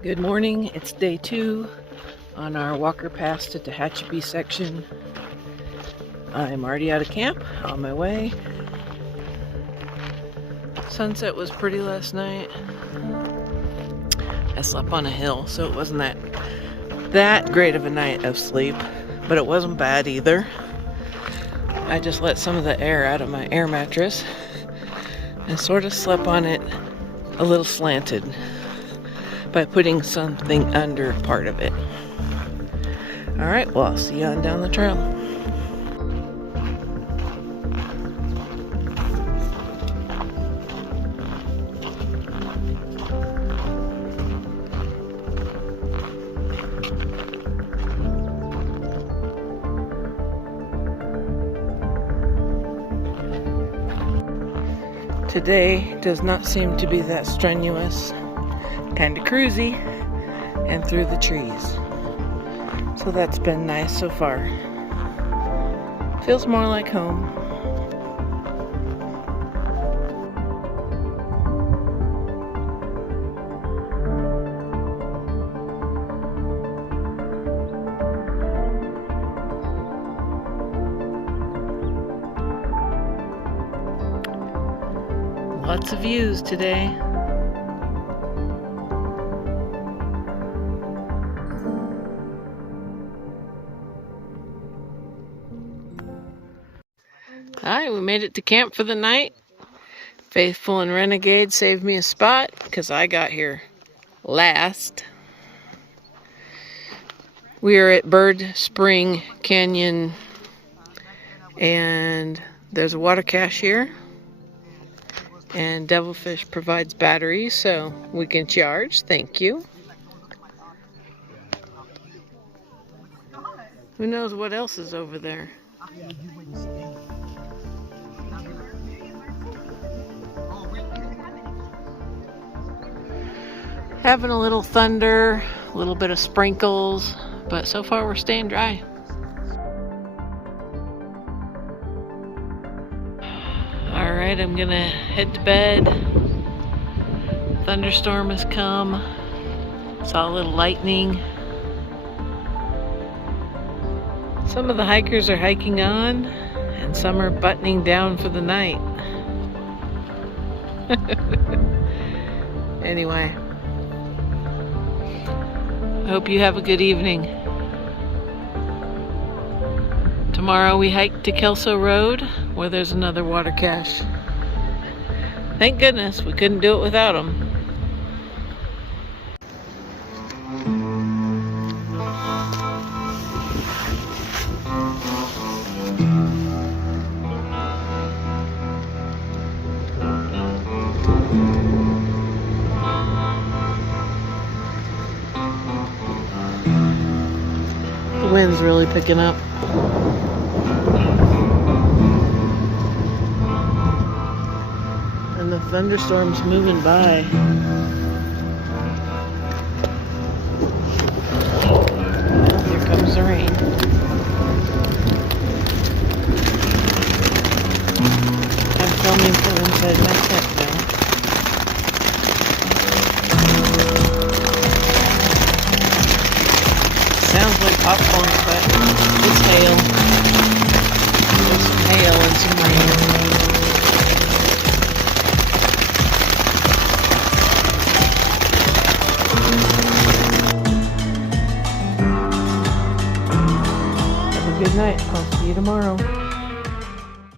Good morning, it's day 2 on our Walker Pass to Tehachapi section. I'm already out of camp, on my way. Sunset was pretty last night. I slept on a hill, so it wasn't that great of a night of sleep, but it wasn't bad either. I just let some of the air out of my air mattress and sort of slept on it a little slanted by putting something under part of it. Alright, well, I'll see you on down the trail. Today does not seem to be that strenuous. Kind of cruisy and through the trees. So that's been nice so far. Feels more like home. Lots of views today. Alright, we made it to camp for the night. Faithful and Renegade saved me a spot because I got here last. We are at Bird Spring Canyon and there's a water cache here. And Devilfish provides batteries so we can charge. Thank you. Who knows what else is over there? Having a little thunder, a little bit of sprinkles, but so far we're staying dry. Alright, I'm gonna head to bed. Thunderstorm has come. Saw a little lightning. Some of the hikers are hiking on, and some are buttoning down for the night. Anyway. I hope you have a good evening. Tomorrow we hike to Kelso Road, where there's another water cache. Thank goodness we couldn't do it without them. The wind's really picking up. And the thunderstorm's moving by. Well, here comes the rain. I'm filming from inside my tent now. Sounds like popcorn, but it's hail. There's some hail and some rain. Have a good night. I'll see you tomorrow.